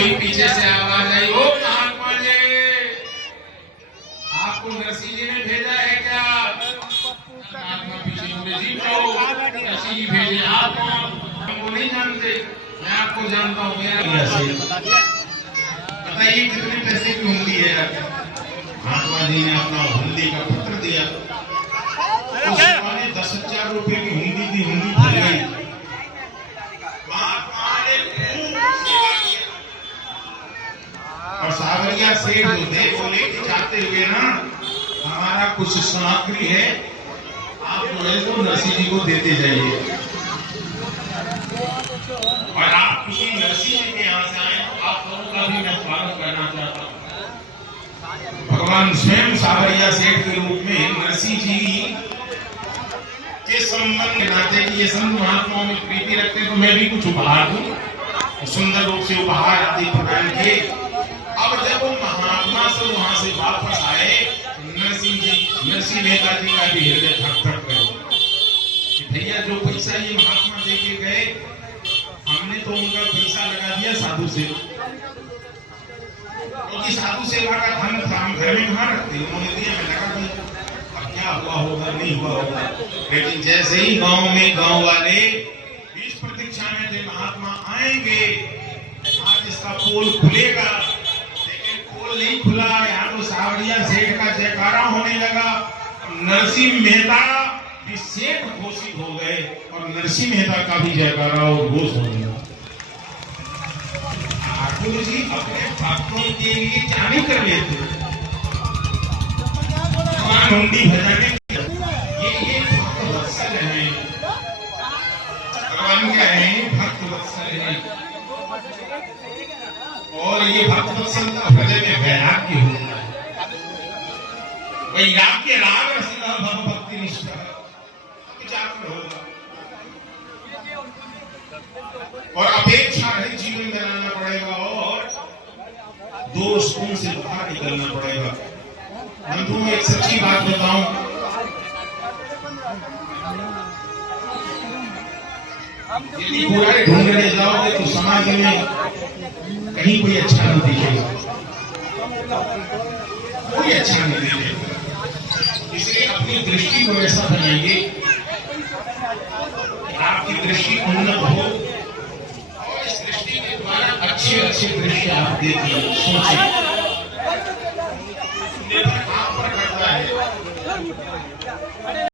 कोई पीछे से आवाज आई, ओ महात्मा जी, आपको नरसिंह जी ने भेजा है क्या? महात्मा पीछे बोले, जी नरसिंह जी भेजे आपको, हमको नहीं जानते, मैं आपको जानता हूँ। बताइए कितने पैसे की हुंडी है? महात्मा जी ने अपना हुंडी का पत्र दिया, उस समय 10,000 रुपए की हुंडी थी, हुंडी भर गई। और सावरिया सेठ जो थे वो लेके जाते हुए ना, हमारा कुछ सामग्री है, आप जो है तो नरसिंह जी को देते जाइए। और आप किसी नरसिंह जी के यहाँ से आए तो आप लोगों का भी मैं स्वागत करना चाहता हूँ। भगवान स्वयं सावरिया सेठ के रूप में नरसिंह जी के संबंध नाते की ये संत महात्माओं में प्रीति रखते हैं, तो मैं भी कुछ उपहार दूं, सुंदर रूप से उपहार आदि प्रदान किए। अब जब वो महात्मा से वहां से वापस आए, नरसिंह मेहता जी का भी हृदय धक धक गए कि भैया जो पैसा ये महात्मा दे के गए, हमने तो उनका पैसा लगा दिया साधु से, क्योंकि साधु सेवा का धन हम घर में कहाँ रखते, उन्होंने दिया, मैं लगा दिया। अब क्या हुआ होगा, नहीं हुआ होगा, लेकिन जैसे ही गांव में गांव वाले 20 प्रतीक्षा में थे, महात्मा आएंगे, आज इसका पोल खुलेगा, नहीं खुला। यहाँ तो सावरिया सेठ का जयकारा होने लगा। नरसिंह मेहता भी सेठ घोषित हो गए और नरसिंह मेहता का भी जयकारा और घोष हो गया। ठाकुर जी अपने भक्तों के लिए क्या नहीं कर लेते, हुंडी भजाने ये भक्त वत्सल है। भगवान क्या है? भक्त वत्सल है। और ये भक्त वत्सलता हृदय में वैराग्य होता है। वैराग्य राग रसिका भव भक्ति निष्ठा विचार होगा और अपेक्षा रहित जीवन बनाना पड़ेगा और दोषों से बाहर निकलना पड़ेगा। बंधुओं, एक सच्ची बात बताऊं, यदि बुराई ढूंढने जाओगे तो समाज में कहीं कोई अच्छा नहीं दिखेगा, कोई अच्छा नहीं दिखेगा। इसलिए अपनी दृष्टि को ऐसा बनाइए आपकी दृष्टि उन्नत हो और इस दृष्टि के द्वारा अच्छे अच्छे दृश्य आप देखिए, सोचिए।